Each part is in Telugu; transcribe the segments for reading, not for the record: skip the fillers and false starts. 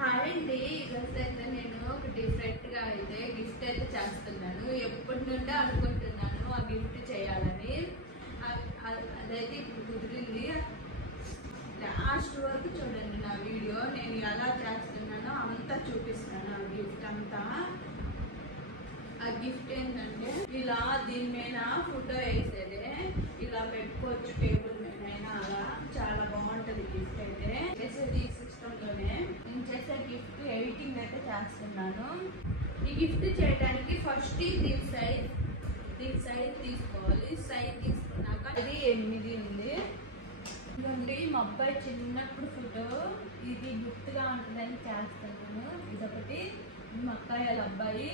హాయ్ అండి, ఈరోజు అయితే నేను ఒక డిఫరెంట్గా అయితే గిఫ్ట్ అయితే చేస్తున్నాను. ఎప్పటి నుండో అనుకుంటున్నాను ఆ గిఫ్ట్ చేయాలని. అదైతే ఇప్పుడు కుదిరింది. లాస్ట్ వరకు చూడండి నా వీడియో. నేను ఎలా చేస్తున్నానో అంతా చూపిస్తాను. ఆ గిఫ్ట్ అంతా. ఆ గిఫ్ట్ ఏంటంటే ఇలా దీని మీద ఫోటో వేసేదే, ఇలా పెట్టుకోవచ్చు టేబుల్ మీద అయినా. అలా చాలా బాగుంటుంది గిఫ్ట్ అయితే. చేసేది సిస్టంలోనే. నేను చేసే గిఫ్ట్ ఎడిటింగ్ అయితే చేస్తున్నాను. ఈ గిఫ్ట్ చేయడానికి ఫస్ట్ దీని సైజ్ తీసుకోవాలి. సైజ్ తీసుకున్నాక అది 8 ఉంది. ఇదండి మా అబ్బాయి చిన్నప్పుడు ఫోటో. ఇది గుర్తుగా ఉంటుందని చేస్తున్నాను. ఇదొకటి, మా అక్కాయి వాళ్ళ అబ్బాయి,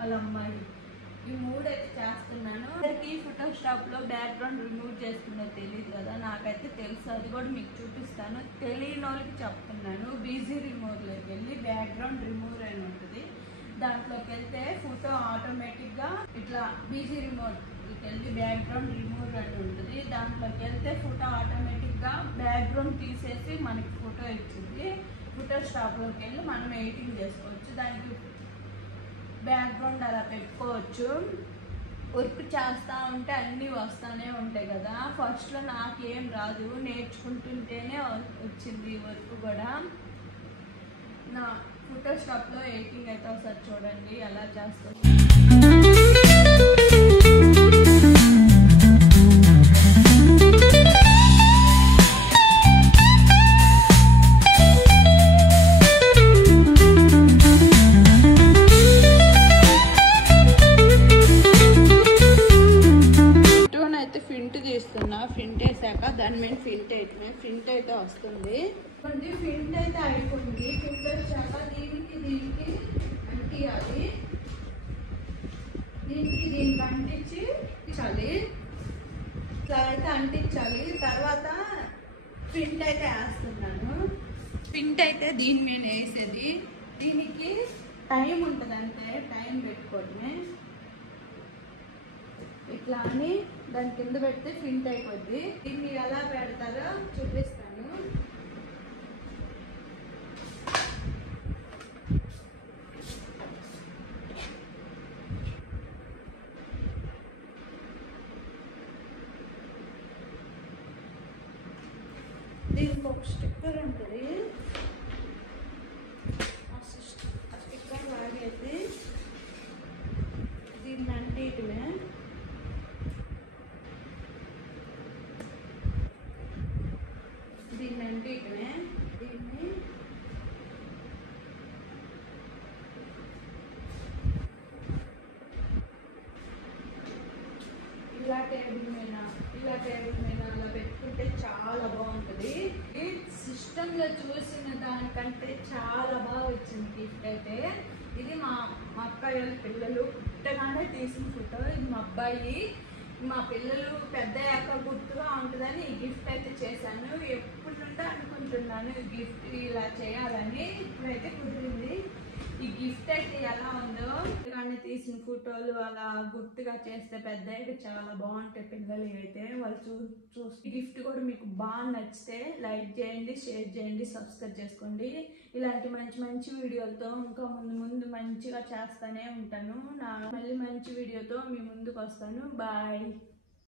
వాళ్ళ అమ్మాయి, ఈ 3 అయితే చేస్తున్నాను. అందరికి ఫోటోషాప్ లో బ్యాక్గ్రౌండ్ రిమూవ్ చేసుకున్నది తెలియదు కదా, నాకైతే తెలుసు. అది కూడా మీకు చూపిస్తాను. తెలియని వాళ్ళకి చెప్తున్నాను. బీజీ రిమూవర్లోకి వెళ్ళి బ్యాక్గ్రౌండ్ రిమూవర్ అని ఉంటుంది. దాంట్లోకి వెళ్తే ఫోటో ఆటోమేటిక్గా ఇట్లా బీజీ రిమూవర్కి వెళ్ళి బ్యాక్గ్రౌండ్ రిమూవర్ అని ఉంటుంది. దాంట్లోకి వెళ్తే ఫోటో ఆటోమేటిక్గా బ్యాక్గ్రౌండ్ తీసేసి మనకి ఫోటో ఇచ్చింది. ఫోటోషాప్లోకి వెళ్ళి మనం ఎడిటింగ్ చేసుకోవచ్చు. దానికి బ్యాక్గ్రౌండ్ అలా పెట్టుకోవచ్చు. వర్క్ చేస్తూ ఉంటే అన్నీ వస్తూనే ఉంటాయి కదా. ఫస్ట్లో నాకేం రాదు, నేర్చుకుంటుంటేనే వచ్చింది వర్క్ కూడా. నా ఫోటోషాప్లో ఎడిటింగ్ అయితే ఒకసారి చూడండి ఎలా చేస్తాను. ప్రింట్ వేసాక దాని మీద ప్రింట్ అయితే వస్తుంది. ప్రింట్ అయితే అయిపోయింది. ప్రింట్ వచ్చాక దీనికి అంటించాలి. దీనికి అంటించాలి. ఇట్లా అయితే అంటించాలి. తర్వాత ప్రింట్ అయితే వేస్తున్నాను. ప్రింట్ అయితే దీని మీద వేసేది. దీనికి టైం ఉంటుంది, అంతే. టైం పెట్టుకోవడమే. ఇట్లా అని దాని కింద పెడితే ప్రింట్ అయిపోద్ది. దీన్ని ఎలా పెడతారో చూపిస్తాను. దీనికి ఒక స్టిక్కర్ ఉంటుంది. ఆ స్టిక్కర్ లాగేసి దీన్ని అంటియటమే. దీన్ని ఇలా టేబుల్ మీద అలా పెట్టుకుంటే చాలా బాగుంటుంది. ఈ సిస్టంలో చూసిన దానికంటే చాలా బాగా వచ్చింది గిఫ్ట్ అయితే. ఇది మా అక్కయ్య పిల్లలు పుట్టగానే తీసిన ఫోటో. ఇది మా అబ్బాయి. మా పిల్లలు పెద్దయ్యాక గుర్తుగా ఉంటుందని ఈ గిఫ్ట్ అయితే చేశాను. ఎప్పటి నుండో అనుకుంటున్నాను ఈ గిఫ్ట్ ఇలా చేయాలని. ఇప్పుడైతే కుదిరింది. ఈ గిఫ్ట్ అయితే ఎలా ఉందో, కానీ తీసిన ఫోటోలు అలా గుర్తుగా చేస్తే పెద్దయ్యాక చాలా బాగుంటాయి పిల్లలు అయితే. వాళ్ళు చూసి గిఫ్ట్ కూడా మీకు బాగా నచ్చితే లైక్ చేయండి, షేర్ చేయండి, సబ్స్క్రైబ్ చేసుకోండి. ఇలాంటి మంచి వీడియోలతో ఇంకా ముందు మంచిగా చేస్తూనే ఉంటాను. మళ్ళీ మంచి వీడియోతో మీ ముందుకు వస్తాను. బాయ్.